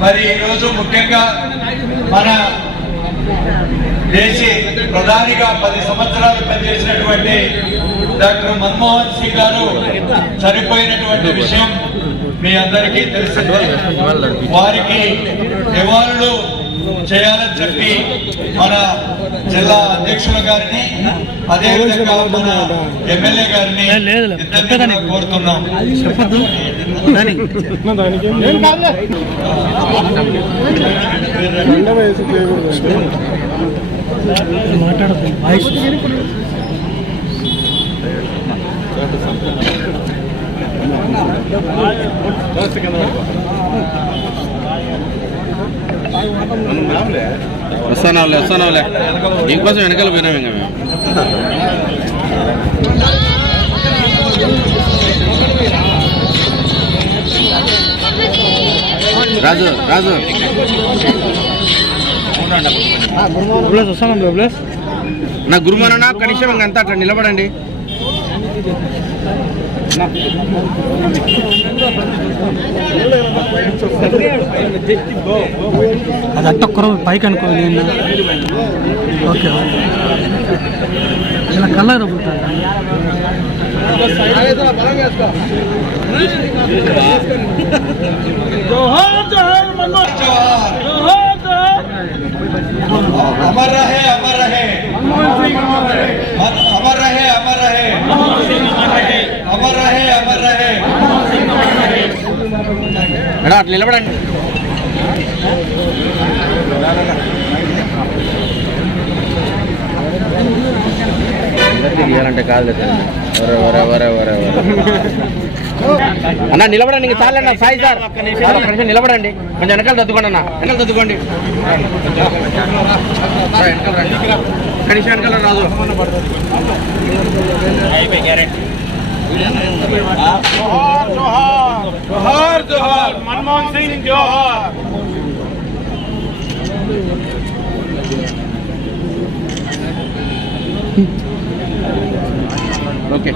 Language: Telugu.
మరి ఈరోజు ముఖ్యంగా మన దేశీ ప్రధానిగా పది సంవత్సరాలు పనిచేసినటువంటి డాక్టర్ మన్మోహన్ సింగ్ గారు చనిపోయినటువంటి విషయం మీ అందరికీ తెలిసిందే. వారికి నివాళులు చేయాలని చెప్పి మన జిల్లా అధ్యక్షుల గారిని అదేవిధంగా మన ఎమ్మెల్యే గారిని ఇద్దరిని కోరుతున్నాం. వస్తానావులే వస్తానావులే. నీకోసం వెనకాల పోయినాం ఇంకా మేము. రాజు రాజు. నా గురుమాన కనీసం ఇంక అంతా అట్లా నిలబడండి. అది అట్టొక్కరు పైకి అనుకోవాలి ఓకే ఓకే. ఇలా కలర్ పుట్టాలి మేడం అట్లా నిలబడండి. తీయాలంటే కాదు అన్న నిలబడండి ఇంక చాలు అన్న సాయి సార్. ఒక్క నిమిషం. నిలబడండి. కొంచెం వెనకాల తద్దుకోండి అన్న. వెనకాల తద్దుకోండి రా, వెనకాల రండి. Okay.